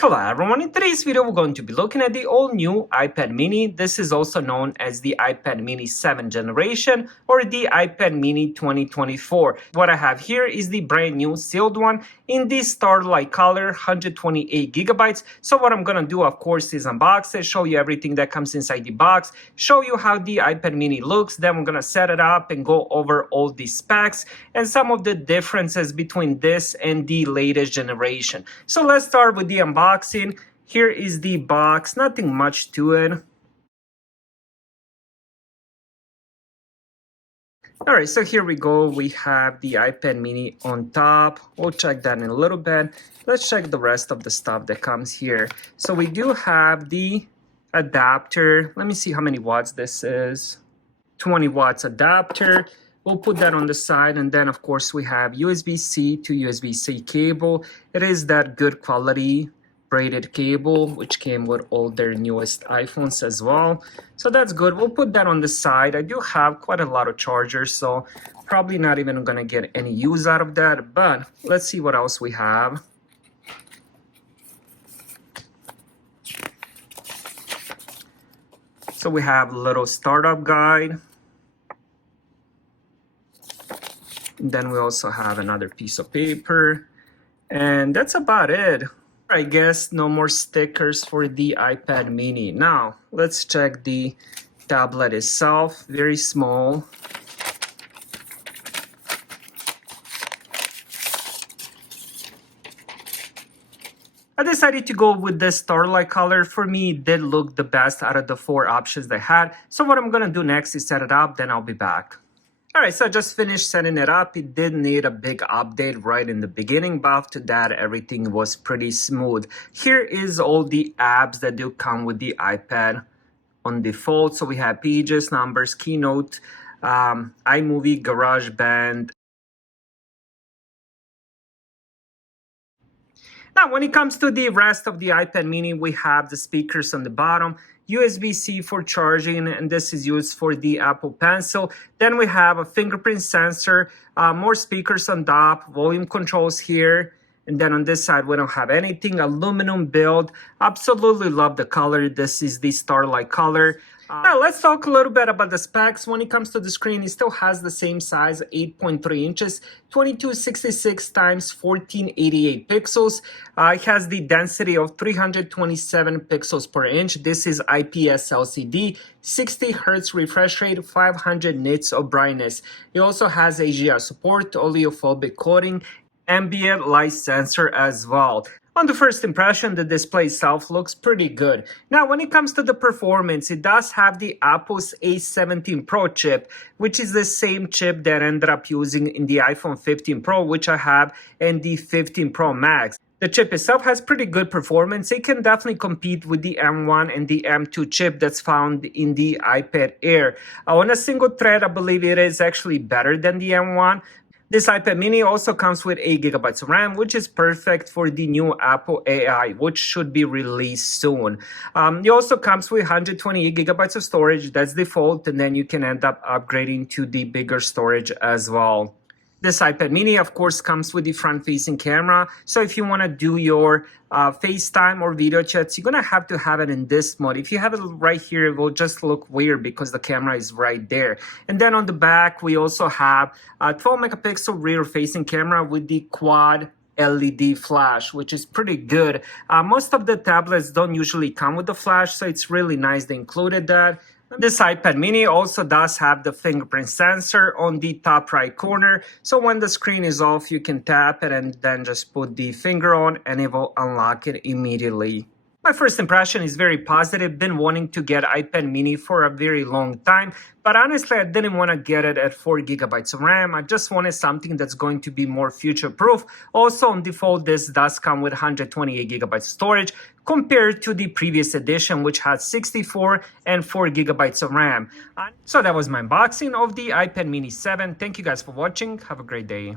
Hello everyone, in today's video we're going to be looking at the all new iPad mini. This is also known as the iPad mini 7th generation or the iPad mini 2024. What I have here is the brand new sealed one in the Starlight color, 128 gigabytes. So what I'm going to do, of course, is unbox it, show you everything that comes inside the box, show you how the iPad mini looks, then we're going to set it up and go over all the specs and some of the differences between this and the latest generation. So let's start with the unboxing. Here is the box, nothing much to it. Alright, so here we go. We have the iPad mini on top. We'll check that in a little bit. Let's check the rest of the stuff that comes here. So we do have the adapter. Let me see how many watts this is. 20 watts adapter. We'll put that on the side, and then of course we have USB-C to USB-C cable. It is that good quality braided cable, which came with all their newest iPhones as well. So that's good. We'll put that on the side. I do have quite a lot of chargers, so probably not even gonna get any use out of that, but let's see what else we have. So we have a little startup guide. And then we also have another piece of paper, and that's about it. I guess no more stickers for the iPad mini. Now, let's check the tablet itself. Very small. I decided to go with the Starlight color. For me, it did look the best out of the 4 options they had. So what I'm gonna do next is set it up, then I'll be back. Alright, so I just finished setting it up. It did need a big update right in the beginning, but after that, everything was pretty smooth. Here is all the apps that do come with the iPad on default. So we have Pages, Numbers, Keynote, iMovie, GarageBand. Now, when it comes to the rest of the iPad mini, we have the speakers on the bottom, USB-C for charging, and this is used for the Apple Pencil. Then we have a fingerprint sensor, more speakers on top, volume controls here, and then on this side we don't have anything. Aluminum build. Absolutely love the color. This is the Starlight color. Now let's talk a little bit about the specs. When it comes to the screen, it still has the same size, 8.3 inches, 2266 times 1488 pixels. It has the density of 327 pixels per inch. This is IPS LCD, 60 Hz refresh rate, 500 nits of brightness. It also has HDR support, oleophobic coating, ambient light sensor as well. On the first impression, the display itself looks pretty good. Now, when it comes to the performance, it does have the Apple's A17 Pro chip, which is the same chip that I ended up using in the iPhone 15 Pro, which I have, and the 15 Pro Max. The chip itself has pretty good performance. It can definitely compete with the M1 and the M2 chip that's found in the iPad Air. On a single thread, I believe it is actually better than the M1. This iPad mini also comes with 8 gigabytes of RAM, which is perfect for the new Apple AI, which should be released soon. It also comes with 128 gigabytes of storage. That's default, and then you can end up upgrading to the bigger storage as well. This iPad mini, of course, comes with the front-facing camera. So if you want to do your FaceTime or video chats, you're going to have it in this mode. If you have it right here, it will just look weird because the camera is right there. And then on the back, we also have a 12 megapixel rear-facing camera with the quad LED flash, which is pretty good. Most of the tablets don't usually come with the flash, so it's really nice they included that. This iPad mini also does have the fingerprint sensor on the top right corner. So when the screen is off, you can tap it and then just put the finger on and it will unlock it immediately. My first impression is very positive. Been wanting to get iPad mini for a very long time, but honestly, I didn't want to get it at 4 gigabytes of RAM. I just wanted something that's going to be more future-proof. Also, on default, this does come with 128 gigabytes storage compared to the previous edition, which had 64 and 4 gigabytes of RAM. So that was my unboxing of the iPad mini 7. Thank you guys for watching. Have a great day.